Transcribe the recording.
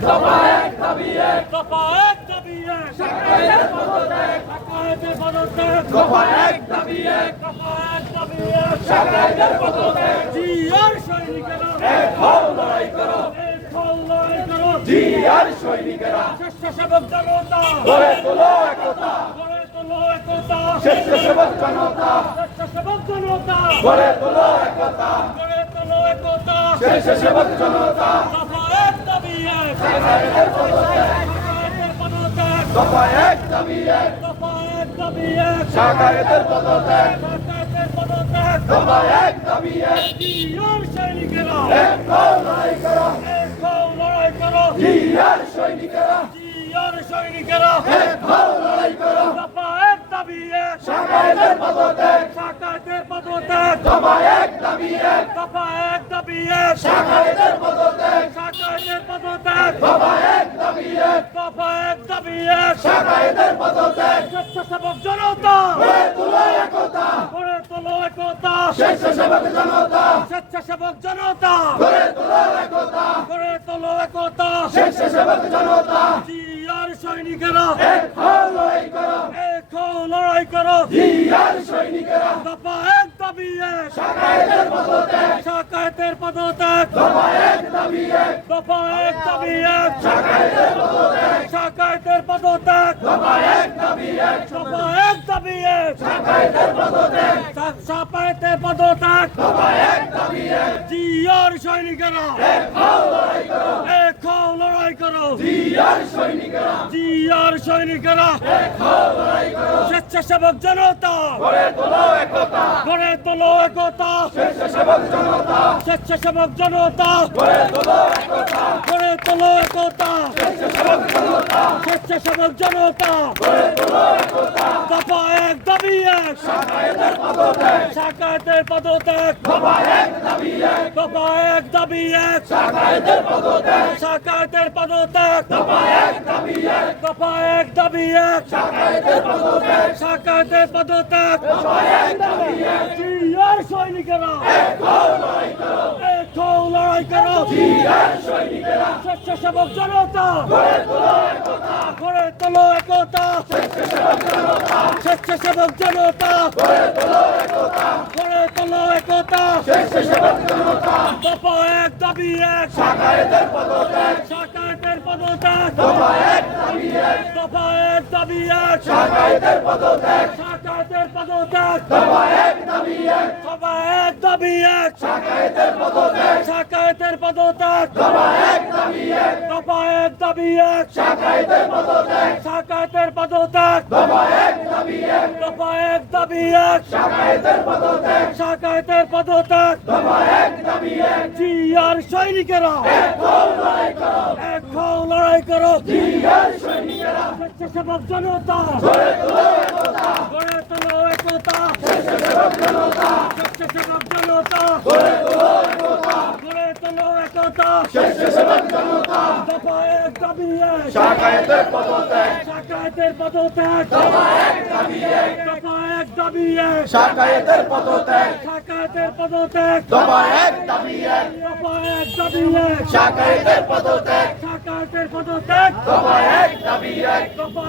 দফা এক দাবি এক দফা এক দাবি এক শাকায়েতের পদত্যাগ শাকায়েতের পদত্যাগ দফা এক দাবি এক দফা এক দাবি এক শাকায়েতের পদত্যাগ জিয়ার সৈনিকেরা এক হও লড়াই করো এক হও লড়াই করো জিয়ার সৈনিকেরা স্বেচ্ছাসেবক জনতা গড়ে তোলো একতা গড়ে তোলো একতা স্বেচ্ছাসেবক জনতা স্বেচ্ছাসেবক জনতা গড়ে তোলো একতা গড়ে তোলো একতা স্বেচ্ছাসেবক জনতা দফা এক দাবি এক শাকায়েতের পদত্যাগ শাকায়েতের পদত্যাগ দফা এক দাবি এক দফা এক দাবি এক শাকায়েতের পদত্যাগ শাকায়েতের পদত্যাগ দফা এক দাবি এক জিয়ার সৈনিকেরা এক হও লড়াই করো এক হও লড়াই করো জিয়ার সৈনিকেরা জিয়ার সৈনিকেরা এক হও লড়াই করো দফা এক দাবি এক শাকায়েতের পদত্যাগ শাকায়েতের পদত্যাগ দফা এক দাবি এক দফা এক দাবি এক শাকায়েতের পদত্যাগ শাকায়েতের পদত্যাগ দফা এক দাবি এক দফা এক দাবি এক শাকায়েতের পদত্যাগ স্বেচ্ছাসেবক জনতা গড়ে তোলো একতা গড়ে তোলো একতা স্বেচ্ছাসেবক জনতা স্বেচ্ছাসেবক জনতা গড়ে তোলো একতা গড়ে তোলো একতা স্বেচ্ছাসেবক জনতা জিয়ার সৈনিকেরা এক হও লড়াই করো এক হও লড়াই করো জিয়ার সৈনিকেরা দফা এক দাবি এক শাকায়েতের পদত্যাগ শাকায়েতের পদত্যাগ দফা এক দাবি এক দফা এক দাবি এক শাকায়েতের পদত্যাগ শাকায়েতের পদত্যাগ দফা এক দাবি এক দফা এক দাবি এক শাকায়েতের পদত্যাগ শাকায়েতের পদত্যাগ দফা এক দাবি এক জিয়ার সৈনিকেরা এক হও লড়াই করো এক হও লড়াই করো জিয়ার সৈনিকেরা জিয়ার সৈনিকেরা এক হও লড়াই করো স্বেচ্ছাসেবক জনতা গড়ে তোলো একতা গড়ে তোলো একতা স্বেচ্ছাসেবক জনতা স্বেচ্ছাসেবক জনতা গড়ে তোলো একতা গড়ে তোলো একতা স্বেচ্ছাসেবক জনতা স্বেচ্ছাসেবক জনতা গড়ে তোলো একতা দফা এক দাবি এক শাকায়েতের পদত্যাগ শাকায়েতের পদত্যাগ দফা এক দাবি এক দফা এক দাবি এক শাকায়েতের পদত্যাগ শাকায়েতের পদত্যাগ দফা এক দাবি এক দফা এক দাবি এক শাকায়েতের পদত্যাগ শাকায়েতের পদত্যাগ দফা এক দাবি এক জিয়ার সৈনিকেরা এক হও লড়াই করো এক হও লড়াই করো জিয়ার সৈনিকেরা স্বেচ্ছাসেবক জনতা গড়ে তোলো একতা গড়ে তোলো একতা স্বেচ্ছাসেবক জনতা স্বেচ্ছাসেবক জনতা গড়ে তোলো একতা গড়ে তোলো একতা স্বেচ্ছাসেবক জনতা দফা এক দাবি এক শাকায়েতের পদত্যাগ শাকায়েতের পদত্যাগ দফা এক দাবি এক দফা এক দাবি এক শাকায়েতের পদত্যাগ শাকায়েতের পদত্যাগ দফা এক দাবি এক দফা এক দাবি এক শাকায়েতের পদত্যাগ শাকায়েতের পদত্যাগ দফা এক দাবি এক দফা এক দাবি এক শাকায়েতের পদত্যাগ শাকায়েতের পদত্যাগ দফা এক দাবি এক দফা এক দাবি এক শাকায়েতের পদত্যাগ শাকায়েতের পদত্যাগ দফা এক দাবি এক জিয়ার সৈনিকেরা এক হও লড়াই করো এক হও লড়াই করো জিয়ার সৈনিকেরা স্বেচ্ছাসেবক জনতা গড়ে তোলো একতা গড়ে তোলো একতা স্বেচ্ছাসেবক জনতা স্বেচ্ছাসেবক জনতা গড়ে তোলো একতা গড়ে তোলো একতা স্বেচ্ছাসেবক জনতা দফা এক দাবি এক শাকায়েতের পদত্যাগ শাকায়েতের পদত্যাগ দফা এক দাবি এক দফা এক দাবি এক শাকায়েতের পদত্যাগ শাকায়েতের পদত্যাগ দফা এক দাবি এক দফা এক দাবি এক শাকায়েতের পদত্যাগ শাকায়েতের পদত্যাগ দফা এক দাবি এক দফা